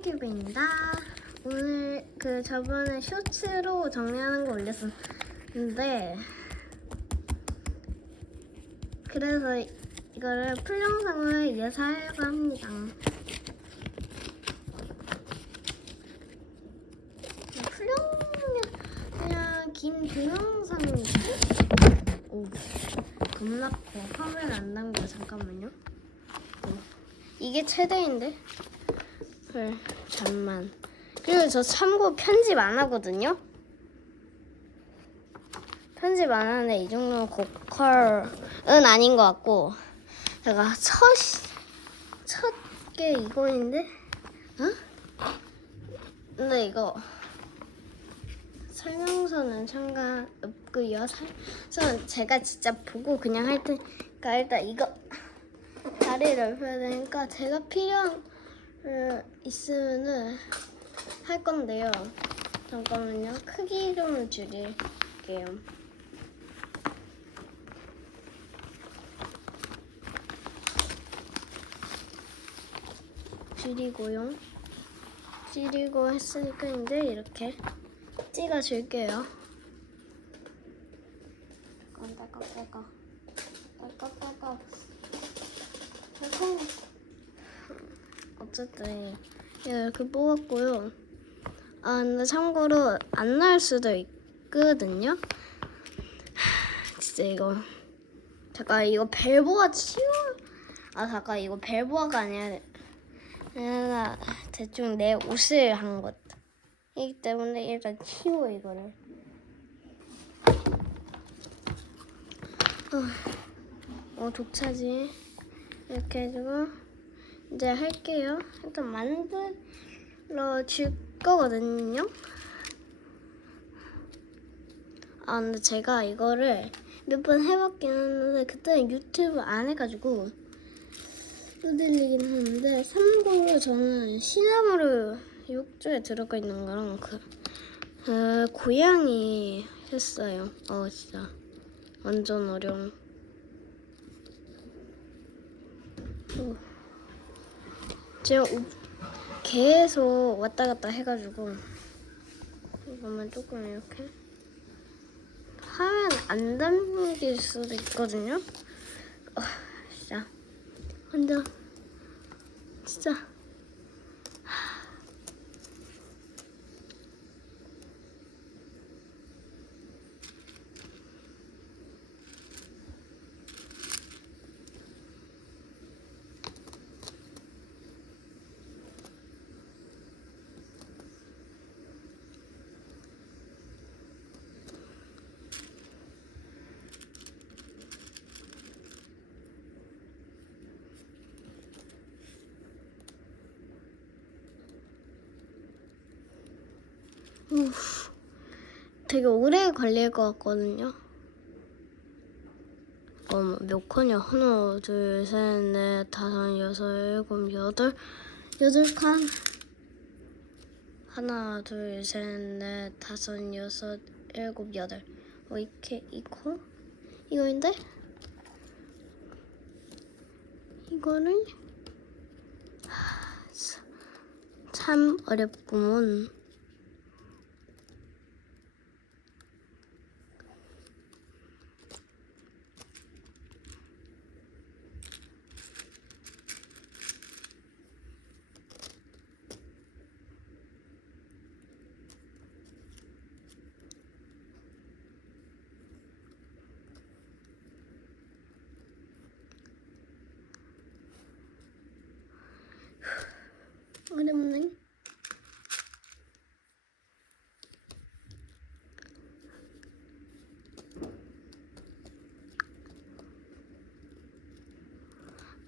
뽀뽀큐브입니다. 오늘 그 저번에 쇼츠로 정리하는 거 올렸었는데 그래서 이거를 풀 영상을 이어서 하려고 합니다. 풀 영상 그냥 긴 동영상이지? 오 겁나 커. 화면 안 담겨 잠깐만요. 어, 이게 최대인데? 헐, 잠만. 그리고 저 참고 편집 안 하거든요? 편집 안 하는데 이 정도는 고컬은 아닌 것 같고 제가 첫, 첫게 이거인데? 어? 근데 이거 설명서는 상관없고요. 설명서는 제가 진짜 보고 그냥 할 테니까 일단 이거 다리를 넓혀야 되니까 제가 필요한 어, 있으면은 할 건데요. 잠깐만요. 크기 좀 줄일게요. 줄이고요. 줄이고 했으니까 이제 이렇게 찍어 줄게요. 어쨌든 이렇게 뽑았고요. 아 근데 참고로 안 나올 수도 있거든요. 하, 진짜 이거 잠깐 이거 벨보아 치워. 아 잠깐 이거 벨보아가 아니라 내가 대충 내 옷을 한 것. 이기 때문에 일단 치워 이거를. 어, 어 독차지. 이렇게 해주고 이제 할게요. 일단 만들어 줄 거거든요. 아 근데 제가 이거를 몇 번 해봤긴 했는데 그때는 유튜브 안 해가지고 두들리긴 했는데 참고로 저는 시나무르 욕조에 들어가 있는 거랑 그, 그 고양이 했어요. 어 진짜 완전 어려운. 어. 제가 우- 계속 왔다 갔다 해가지고 이거만 조금 이렇게 하면 안 담길 수도 있거든요. 어, 진짜. 혼자. 진짜 우 되게 오래 걸릴 것 같거든요. 어, 몇 칸이야? 하나, 둘, 셋, 넷, 다섯, 여섯, 일곱, 여덟, 여덟 칸. 하나, 둘, 셋, 넷, 다섯, 여섯, 일곱, 여덟. 어, 이렇게 이거 이거인데 이거를 참 어렵구먼. 어렵네.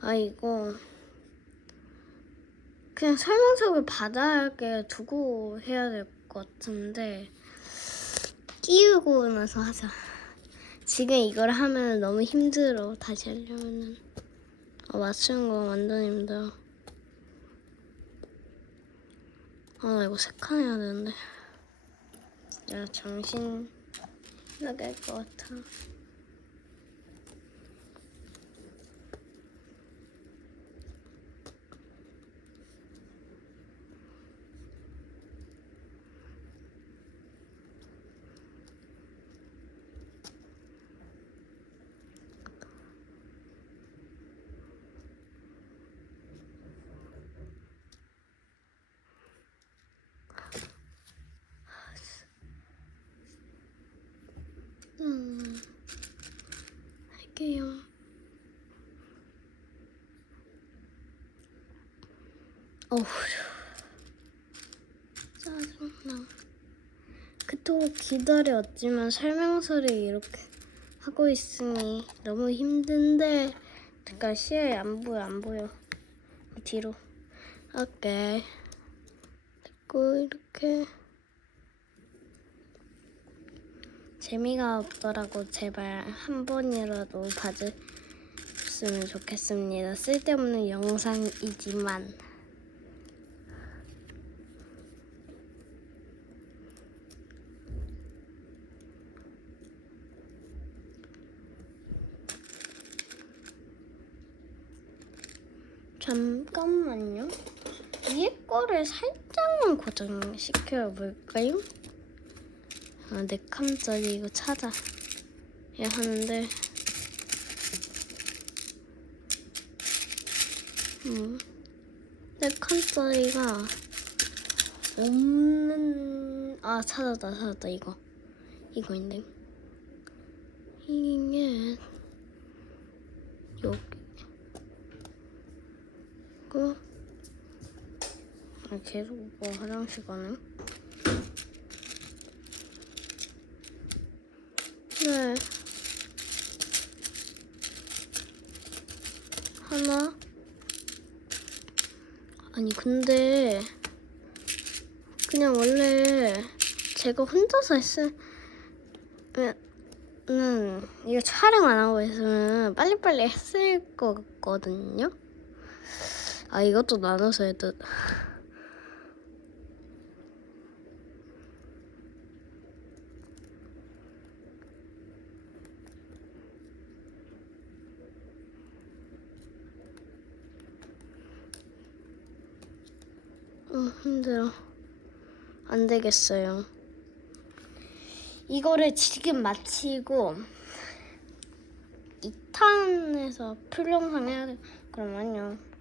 아 이거 그냥 설명서를 바닥에 두고 해야 될 것 같은데 끼우고 나서 하자. 지금 이걸 하면 너무 힘들어. 다시 하려면은 아, 맞추는 거 완전 힘들어. 아, 나 이거 세칸 해야 되는데. 진짜 정신 나갈 것 같아. 어휴. 짜증나. 그토록 기다렸지만 설명서를 이렇게 하고 있으니 너무 힘든데 잠깐 시야에 안 보여 안 보여. 뒤로. 오케이. 됐고 이렇게. 재미가 없더라고. 제발 한 번이라도 봐줬으면 좋겠습니다. 쓸데없는 영상이지만 잠깐만요. 위에 거를 살짝만 고정시켜 볼까요? 아, 네 칸짜리 이거 찾아. 야 하는데. 음. 네 칸짜리가 없는. 아, 찾았다, 찾았다, 이거. 이거인데. 이게. 여기. 그 아, 계속 뭐 화장실 가네. 네. 하나. 아니 근데 그냥 원래 제가 혼자서 했으면 는 이거 촬영 안 하고 있으면 빨리빨리 했을 것 같거든요. 아 이것도 나눠서 해도 어 힘들어. 안 되겠어요. 이거를 지금 마치고 2탄에서 풀 영상 해야 돼. 안녕